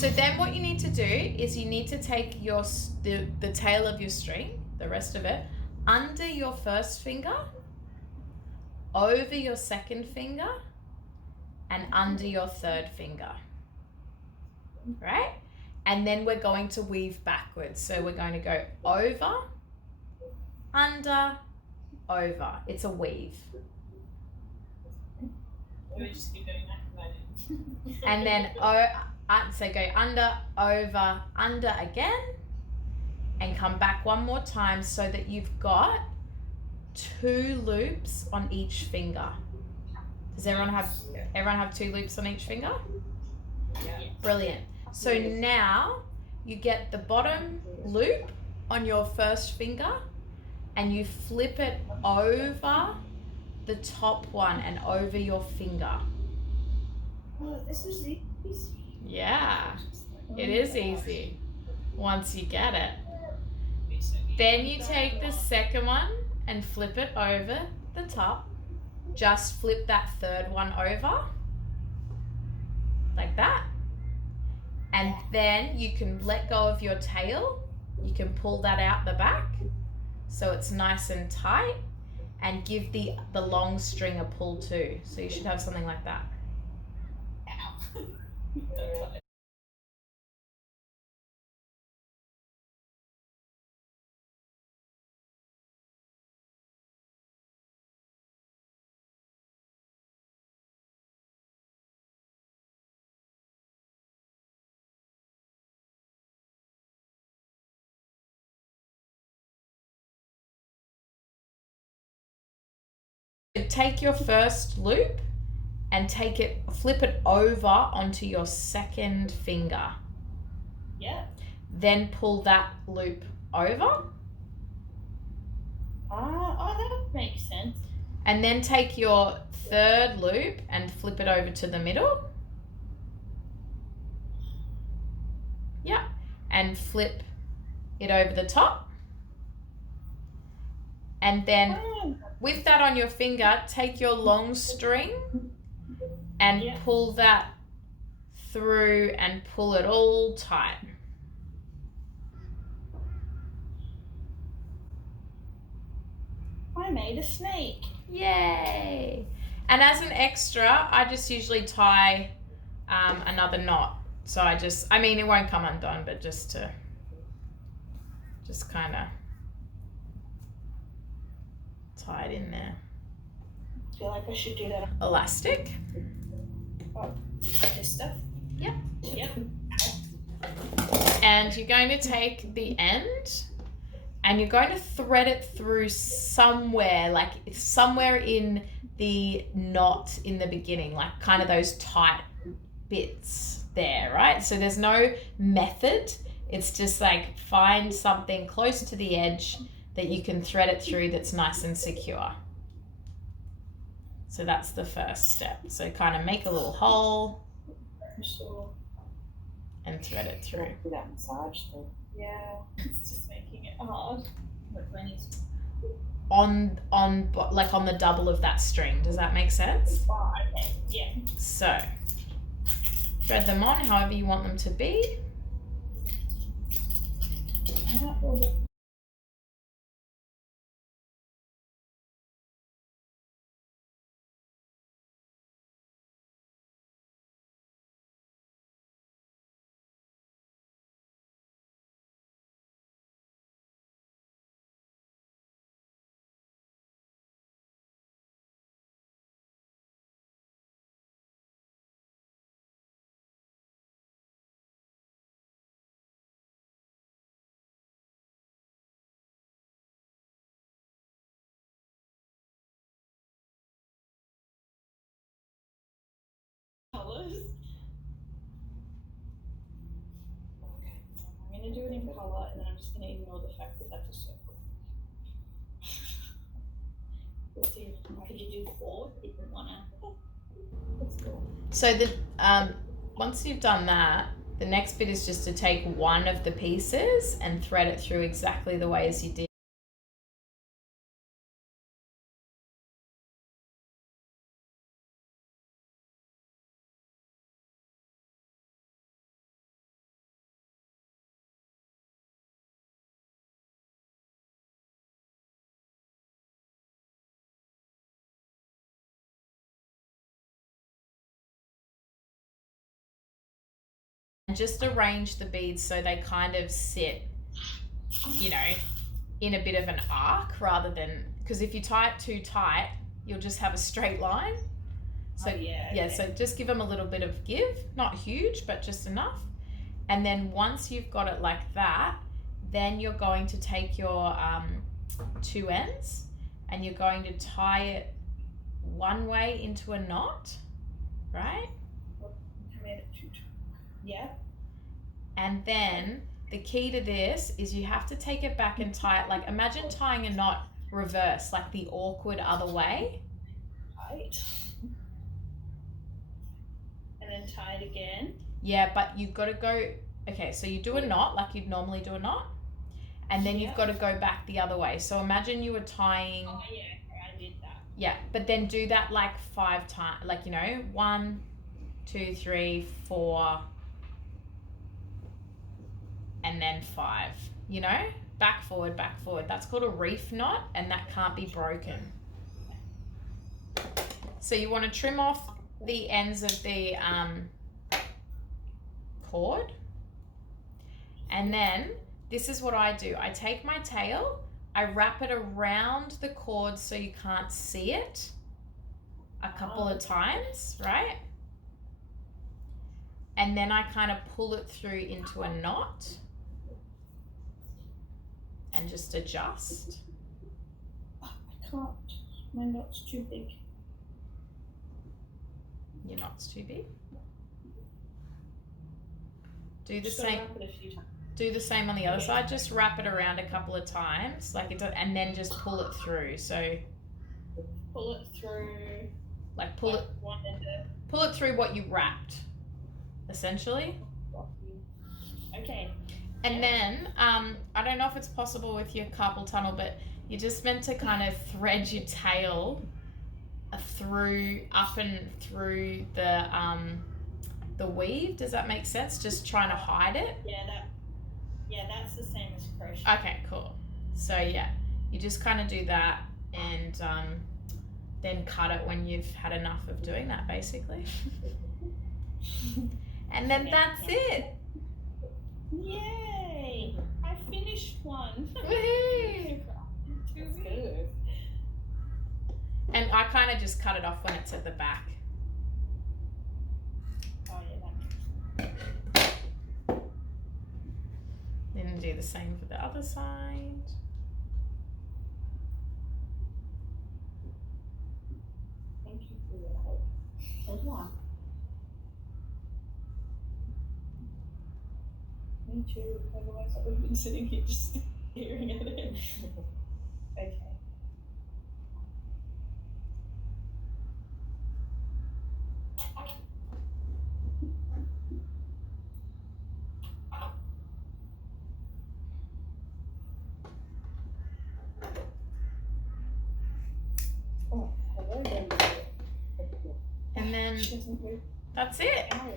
So then what you need to do is you need to take the tail of your string, the rest of it, under your first finger, over your second finger, and under your third finger. Right? And then we're going to weave backwards. So we're going to go over, under, over. It's a weave. We just keep doing that. And then so go under, over, under again, and come back one more time so that you've got 2 loops on each finger. Does everyone have 2 loops on each finger? Yeah. Brilliant. So now you get the bottom loop on your first finger and you flip it over the top one and over your finger. Oh, this is easy. Yeah, it is easy once you get it. Then you take the second one and flip it over the top. Just flip that third one over like that. And then you can let go of your tail. You can pull that out the back so it's nice and tight, and give the long string a pull too. So you should have something like that. Take your first loop and flip it over onto your second finger. Yeah. Then pull that loop over. Oh, that makes sense. And then take your third loop and flip it over to the middle. Yeah. And flip it over the top. And then with that on your finger, take your long string and pull that through and pull it all tight. I made a snake. Yay! And as an extra, I just usually tie another knot. So it won't come undone, but just kind of tie it in there. I feel like I should do that. Elastic. Oh, this stuff? Yep. Yep. And you're going to take the end and you're going to thread it through somewhere in the knot in the beginning, like kind of those tight bits there, right? So there's no method. It's just like find something close to the edge that you can thread it through that's nice and secure. So that's the first step. So kind of make a little hole and thread it through. Do that massage thing. Yeah, it's just making it hard. On the double of that string. Does that make sense? Okay. Yeah. So thread them on however you want them to be. Colors. Okay, I'm gonna do it in color, and then I'm just gonna ignore the fact that that's a circle. Let's see. Could you do 4 different one? Let's go. So once you've done that, the next bit is just to take one of the pieces and thread it through exactly the way as you did. just arrange the beads so they kind of sit, you know, in a bit of an arc rather than, because if you tie it too tight, you'll just have a straight line. So so just give them a little bit of give, not huge, but just enough. And then once you've got it like that, then you're going to take your two ends and you're going to tie it one way into a knot, right? Yeah. And then the key to this is you have to take it back and tie it, like imagine tying a knot reverse, like the awkward other way. Right. And then tie it again. Yeah, but you've got to go, okay, so you do a knot like you'd normally do a knot, and then you've got to go back the other way. So imagine you were tying. Oh yeah, I did that. Yeah, but then do that like 5 times, like, you know, 1, 2, 3, 4, and then 5, you know, back forward, back forward. That's called a reef knot, and that can't be broken. So you want to trim off the ends of the cord, and then this is what I do. I take my tail, I wrap it around the cord so you can't see it a couple of times, right? And then I kind of pull it through into a knot and just adjust. I can't. My knot's too big. Your knot's too big. Do the Just same. wrap it a few times. Do the same on the other side. Just wrap it around a couple of times, like it, and then just pull it through. So pull it through. Like pull it through what you wrapped, essentially. Okay. And then I don't know if it's possible with your carpal tunnel, but you're just meant to kind of thread your tail through up and through the weave. Does that make sense? Just trying to hide it. Yeah, that's the same as crochet. Okay, cool. So yeah, you just kind of do that and then cut it when you've had enough of doing that, basically. And then that's it. Yay! I finished one. Woohoo! That's good. And I kind of just cut it off when it's at the back. Oh yeah, that makes sense. Then do the same for the other side. Thank you for your help. Hold on. Me too. Otherwise, I would have been sitting here just staring at it. Okay. Oh, hello, baby. And then She doesn't move. that's it. Ow.